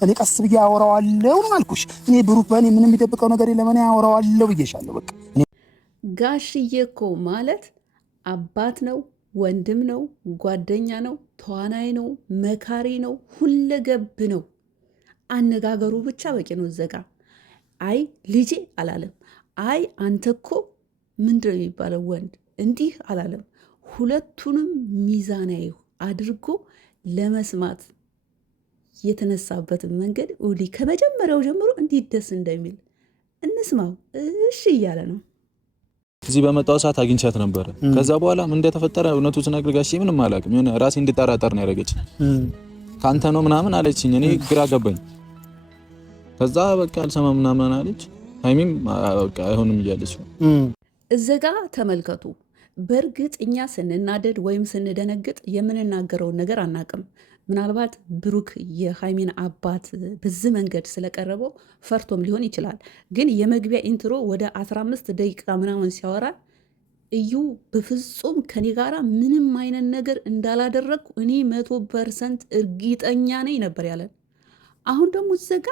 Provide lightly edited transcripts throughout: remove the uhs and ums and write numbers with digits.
እኔ ቀስ ብዬ አወራዋለሁ ነው አልኩሽ። እኔ ብሩክ በእኔ ምንም የሚደብቀው ነገር የለም። እኔ አወራዋለሁ ብዬሻለሁ። በቃ ጋሽዬ እኮ ማለት አባት ነው፣ ወንድም ነው፣ ጓደኛ ነው፣ ተዋናይ ነው፣ መካሪ ነው፣ ሁለገብ ነው። አነጋገሩ ብቻ በቂ ነው። ዘጋ አይ ልጄ አላለም። አይ አንተ እኮ ምንድን ነው የሚባለው ወንድ እንዲህ አላለም። ሁለቱንም ሚዛናዊ አድርጎ ለመስማት የተነሳበትን መንገድ ውዲ ከመጀመሪያው ጀምሮ እንዲህ ደስ እንደሚል እንስማው። እሺ እያለ ነው። እዚህ በመጣው ሰዓት አግኝቻት ነበረ። ከዛ በኋላ ምን እንደተፈጠረ እውነቱ ስነግር ጋሼ ምንም አላውቅም። የሆነ ራሴ እንድጠራጠር ነው ያደረገች። ካንተ ነው ምናምን አለችኝ። እኔ ግራ ገባኝ። ከዛ በቃ አልሰማም ምናምን አለች። ሃይሚም በቃ አይሆንም እያለች ነው። እዘጋ ተመልከቱ። በእርግጥ እኛ ስንናደድ ወይም ስንደነግጥ የምንናገረውን ነገር አናቅም። ምናልባት ብሩክ የሃይሚን አባት በዚህ መንገድ ስለቀረበው ፈርቶም ሊሆን ይችላል። ግን የመግቢያ ኢንትሮ ወደ 15 ደቂቃ ምናምን ሲያወራ እዩ በፍጹም ከኔ ጋራ ምንም አይነት ነገር እንዳላደረግኩ እኔ 100% እርግጠኛ ነኝ ነበር ያለን። አሁን ደግሞ ዘጋ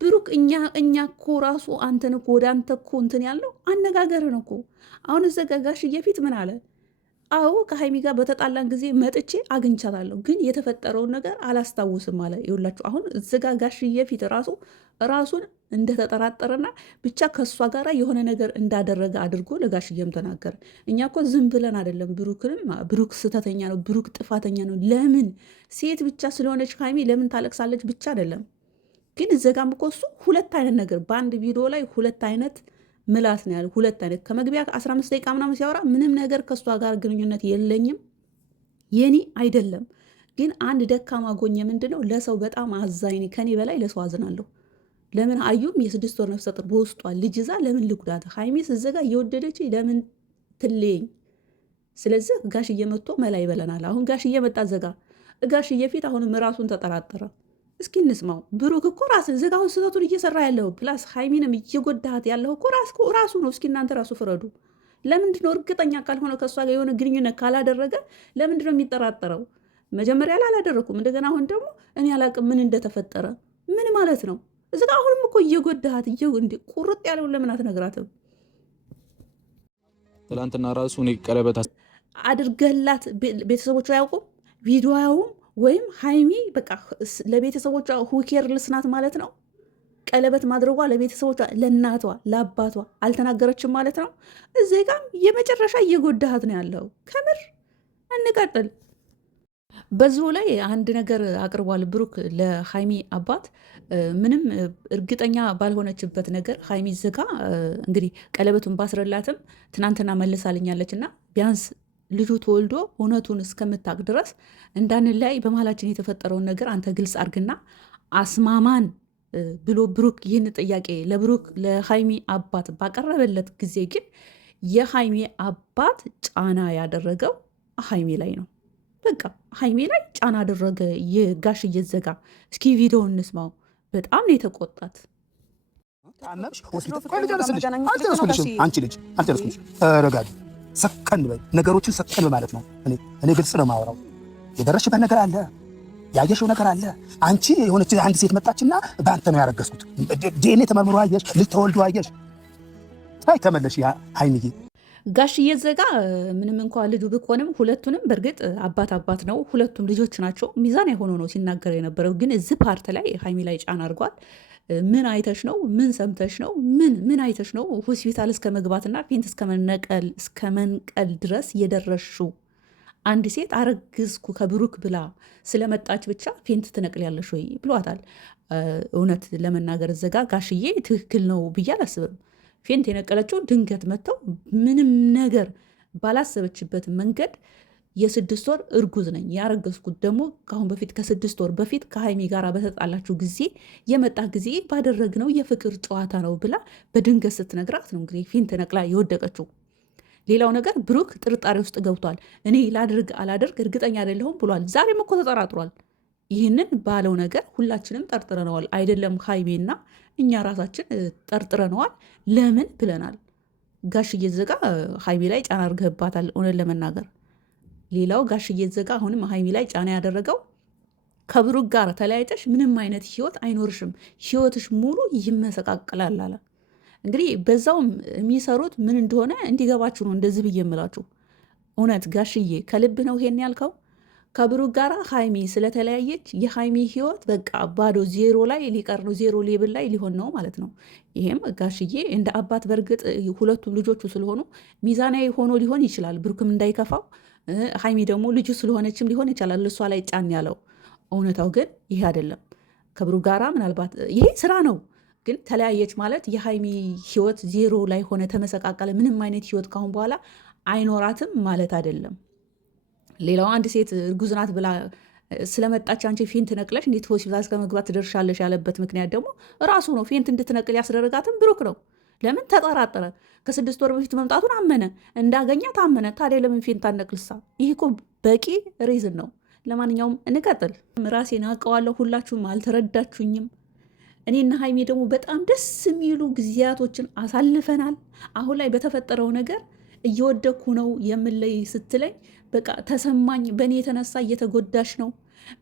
ብሩክ እኛ እኮ ራሱ አንተን እኮ ወደ አንተ እኮ እንትን ያለው አነጋገርን እኮ አሁን ዘጋ ጋሽዬ ፊት ምን አለ? አዎ ከሃይሚ ጋር በተጣላን ጊዜ መጥቼ አግኝቻታለሁ፣ ግን የተፈጠረውን ነገር አላስታውስም አለ። ይኸውላችሁ አሁን እዚጋ ጋሽዬ ፊት ራሱን እንደተጠራጠረና ብቻ ከእሷ ጋር የሆነ ነገር እንዳደረገ አድርጎ ለጋሽዬም ተናገረ። እኛ እኮ ዝም ብለን አይደለም። ብሩክ ስህተተኛ ነው፣ ብሩክ ጥፋተኛ ነው። ለምን ሴት ብቻ ስለሆነች ሃይሚ ለምን ታለቅሳለች ብቻ አይደለም። ግን እዘጋም እኮ እሱ ሁለት አይነት ነገር በአንድ ቪዲዮ ላይ ሁለት አይነት ምላስ ነው ያለው። ሁለት አይነት ከመግቢያ 15 ደቂቃ ምናምን ሲያወራ ምንም ነገር ከእሷ ጋር ግንኙነት የለኝም የኔ አይደለም። ግን አንድ ደካማ ጎኝ ምንድነው? ለሰው በጣም አዛኝ፣ ከኔ በላይ ለሰው አዝናለሁ። ለምን አዩም የ6 ወር ነፍሰ ጡር በውስጧ ልጅ ይዛ ለምን ልጉዳት? ሃይሚስ እዘጋ እየወደደች ለምን ትለኝ? ስለዚህ ጋሽዬ መጥቶ መላ ይበለናል። አሁን ጋሽዬ መጣ። ዘጋ ጋሽዬ ፊት አሁንም ራሱን ተጠራጠረ። እስኪ እንስማው። ብሩክ እኮ ራስን ዘጋውን ስህተቱን እየሰራ ያለው ፕላስ ሃይሚንም እየጎዳሃት ያለው እኮ ራሱ ነው። እስኪ እናንተ ራሱ ፍረዱ። ለምንድነው እርግጠኛ ካልሆነ ከእሷ ጋር የሆነ ግንኙነት ካላደረገ ለምንድነው የሚጠራጠረው? መጀመሪያ ላይ አላደረኩም፣ እንደገና አሁን ደግሞ እኔ አላቅም ምን እንደተፈጠረ ምን ማለት ነው? እዚ ጋ አሁንም እኮ እየጎዳሃት እንዲ ቁርጥ ያለውን ለምን አትነግራትም? ትላንትና ራሱ እኔ ቀለበት አድርገላት ቤተሰቦቿ አያውቁም፣ ቪዲዮ አያውም ወይም ሃይሚ በቃ ለቤተሰቦቿ ሁኬር ልስናት ማለት ነው። ቀለበት ማድረጓ ለቤተሰቦቿ ለእናቷ ለአባቷ አልተናገረችም ማለት ነው። እዚህ ጋም የመጨረሻ እየጎዳሃት ነው ያለው። ከምር እንቀጥል። በዚሁ ላይ አንድ ነገር አቅርቧል ብሩክ ለሃይሚ አባት። ምንም እርግጠኛ ባልሆነችበት ነገር ሃይሚ ዝጋ እንግዲህ ቀለበቱን ባስረላትም ትናንትና መልሳልኛለች እና ቢያንስ ልጁ ተወልዶ እውነቱን እስከምታቅ ድረስ እንዳንለያይ በመሀላችን የተፈጠረውን ነገር አንተ ግልጽ አድርግና አስማማን ብሎ ብሩክ ይህን ጥያቄ ለብሩክ ለሃይሚ አባት ባቀረበለት ጊዜ ግን የሃይሚ አባት ጫና ያደረገው ሃይሚ ላይ ነው። በቃ ሃይሚ ላይ ጫና አደረገ። የጋሽዬ ዘጋ እስኪ ቪዲዮ እንስማው። በጣም ነው የተቆጣት። አንቺ ልጅ ረጋድ ሰከን በይ፣ ነገሮችን ሰከን በማለት ነው። እኔ ግልጽ ነው የማወራው። የደረስሽበት ነገር አለ፣ ያየሽው ነገር አለ። አንቺ የሆነች አንድ ሴት መጣችና በአንተ ነው ያረገዝኩት፣ ዲኤንኤ ተመርምሮ አየሽ፣ ልጅ ተወልዶ አየሽ። ታይ ተመለሽ ሃይሚዬ። ጋሽዬ ዘጋ ምንም እንኳ ልጁ ብኮንም ሁለቱንም በእርግጥ አባት ነው፣ ሁለቱም ልጆች ናቸው። ሚዛን የሆነ ነው ሲናገር የነበረው። ግን እዚህ ፓርት ላይ ሃይሚ ላይ ጫና አድርጓል። ምን አይተሽ ነው? ምን ሰምተሽ ነው? ምን አይተሽ ነው ሆስፒታል እስከ መግባትና ፌንት እስከ መንቀል ድረስ የደረሽው? አንድ ሴት አረግዝኩ ከብሩክ ብላ ስለመጣች ብቻ ፌንት ትነቅልያለሽ ወይ ብሏታል። እውነት ለመናገር ዘጋ ጋሽዬ ትክክል ነው ብዬ አላስብም። ፌንት የነቀለችው ድንገት መጥተው ምንም ነገር ባላሰበችበት መንገድ የ6 ወር እርጉዝ ነኝ ያረገዝኩት ደግሞ ከአሁን በፊት ከ6 ወር በፊት ከሃይሚ ጋር በተጣላችሁ ጊዜ የመጣ ጊዜ ባደረግነው የፍቅር ጨዋታ ነው ብላ በድንገት ስትነግራት ነው እንግዲህ ፌንት ነቅላ የወደቀችው። ሌላው ነገር ብሩክ ጥርጣሬ ውስጥ ገብቷል። እኔ ላድርግ አላደርግ እርግጠኛ አይደለሁም ብሏል። ዛሬም እኮ ተጠራጥሯል። ይህንን ባለው ነገር ሁላችንም ጠርጥረነዋል። አይደለም ሃይሜና እኛ ራሳችን ጠርጥረነዋል። ለምን ብለናል። ጋሽዬ ዘጋ ሃይሜ ላይ ጫና አድርገህባታል እውነት ለመናገር። ሌላው ጋሽዬ ዘጋ አሁንም ሃይሜ ላይ ጫና ያደረገው ከብሩክ ጋር ተለያይተሽ ምንም አይነት ህይወት አይኖርሽም፣ ህይወትሽ ሙሉ ይመሰቃቅላል አለ። እንግዲህ በዛውም የሚሰሩት ምን እንደሆነ እንዲገባችሁ ነው እንደዚህ ብዬ የምላችሁ። እውነት ጋሽዬ ከልብ ነው ይሄን ያልከው? ከብሩክ ጋር ሀይሚ ስለተለያየች የሀይሚ ህይወት በቃ ባዶ ዜሮ ላይ ሊቀር ነው፣ ዜሮ ሌብል ላይ ሊሆን ነው ማለት ነው። ይሄም ጋሽዬ እንደ አባት በእርግጥ ሁለቱም ልጆቹ ስለሆኑ ሚዛናዊ ሆኖ ሊሆን ይችላል፣ ብሩክም እንዳይከፋው። ሀይሚ ደግሞ ልጁ ስለሆነችም ሊሆን ይችላል እሷ ላይ ጫን ያለው። እውነታው ግን ይሄ አይደለም። ከብሩክ ጋራ ምናልባት ይሄ ስራ ነው፣ ግን ተለያየች ማለት የሀይሚ ህይወት ዜሮ ላይ ሆነ፣ ተመሰቃቀለ፣ ምንም አይነት ህይወት ካሁን በኋላ አይኖራትም ማለት አይደለም። ሌላው አንድ ሴት እርጉዝ ናት ብላ ስለመጣች አንቺ ፌንት ነቅለሽ እንዴት ሆስፒታል እስከ መግባት ትደርሻለሽ ያለበት ምክንያት ደግሞ ራሱ ነው። ፌንት እንድትነቅል ያስደረጋትም ብሩክ ነው። ለምን ተጠራጠረ? ከ6 ወር በፊት መምጣቱን አመነ፣ እንዳገኛት አመነ። ታዲያ ለምን ፌንት አነቅልሳ? ይህ እኮ በቂ ሪዝን ነው። ለማንኛውም እንቀጥል። ራሴን አውቀዋለሁ፣ ሁላችሁም አልተረዳችሁኝም። እኔና ሀይሜ ደግሞ በጣም ደስ የሚሉ ጊዜያቶችን አሳልፈናል። አሁን ላይ በተፈጠረው ነገር እየወደኩ ነው የምለይ ስትለኝ በቃ ተሰማኝ። በእኔ የተነሳ እየተጎዳሽ ነው፣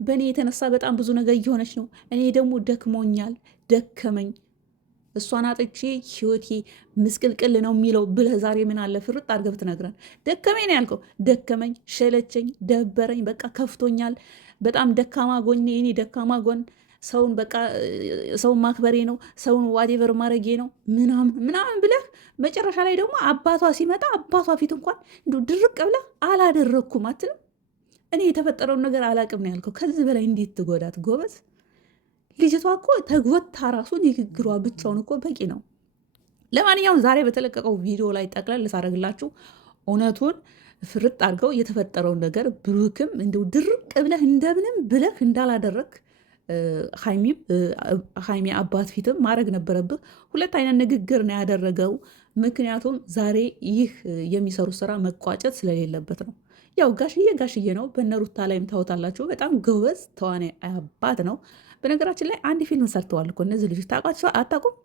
በእኔ የተነሳ በጣም ብዙ ነገር እየሆነች ነው። እኔ ደግሞ ደክሞኛል፣ ደከመኝ፣ እሷን አጥቼ ህይወቴ ምስቅልቅል ነው የሚለው ብለህ ዛሬ ምን አለ ፍርጥ አድርገህ ብትነግረን። ደከመኝ ነው ያልከው። ደከመኝ፣ ሸለቸኝ፣ ደበረኝ፣ በቃ ከፍቶኛል፣ በጣም ደካማ ጎኔ፣ እኔ ደካማ ጎን ሰውን በቃ ሰውን ማክበሬ ነው፣ ሰውን ዋቴቨር ማድረጌ ነው ምናምን ብለህ መጨረሻ ላይ ደግሞ አባቷ ሲመጣ አባቷ ፊት እንኳን እንዲሁ ድርቅ ብለህ አላደረግኩም አትልም? እኔ የተፈጠረውን ነገር አላቅም ነው ያልከው። ከዚህ በላይ እንዴት ትጎዳት ጎበዝ? ልጅቷ እኮ ተጎታ ራሱ ንግግሯ ብቻውን እኮ በቂ ነው። ለማንኛውም ዛሬ በተለቀቀው ቪዲዮ ላይ ጠቅለል ልሳደርግላችሁ እውነቱን ፍርጥ አድርገው የተፈጠረውን ነገር ብሩክም እንዲሁ ድርቅ ብለህ እንደምንም ብለህ እንዳላደረግ ሀይሚ አባት ፊትም ማድረግ ነበረብህ። ሁለት አይነት ንግግር ነው ያደረገው። ምክንያቱም ዛሬ ይህ የሚሰሩት ስራ መቋጨት ስለሌለበት ነው። ያው ጋሽዬ ነው። በነሩታ ላይም ታወታላችሁ። በጣም ጎበዝ ተዋናይ አባት ነው። በነገራችን ላይ አንድ ፊልም ሰርተዋል እኮ እነዚህ ልጆች። ታውቃችሁ አታውቁም?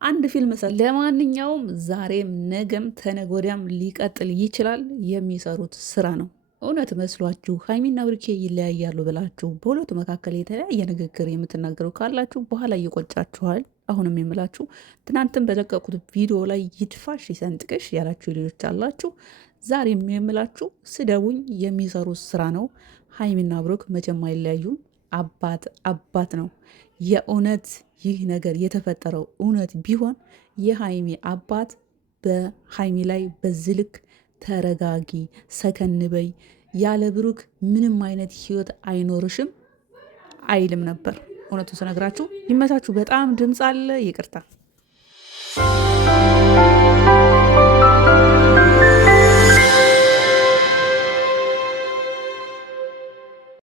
አንድ ፊልም ለማንኛውም ዛሬም ነገም ተነገ ወዲያም ሊቀጥል ይችላል። የሚሰሩት ስራ ነው። እውነት መስሏችሁ ሀይሚና ብሩኬ ይለያያሉ ብላችሁ በሁለቱ መካከል የተለያየ ንግግር የምትናገሩ ካላችሁ በኋላ እየቆጫችኋል። አሁንም የምላችሁ ትናንትም በለቀቁት ቪዲዮ ላይ ይድፋሽ ይሰንጥቅሽ ያላችሁ ልጆች አላችሁ። ዛሬም የምላችሁ ስደቡኝ፣ የሚሰሩት ስራ ነው። ሀይሚና ብሩክ መቼም አይለያዩም። አባት ነው። የእውነት ይህ ነገር የተፈጠረው እውነት ቢሆን የሀይሚ አባት በሀይሚ ላይ በዚህ ልክ ተረጋጊ፣ ሰከን በይ፣ ያለ ብሩክ ምንም አይነት ህይወት አይኖርሽም አይልም ነበር። እውነቱ ስነግራችሁ ይመቻችሁ። በጣም ድምፅ አለ፣ ይቅርታ።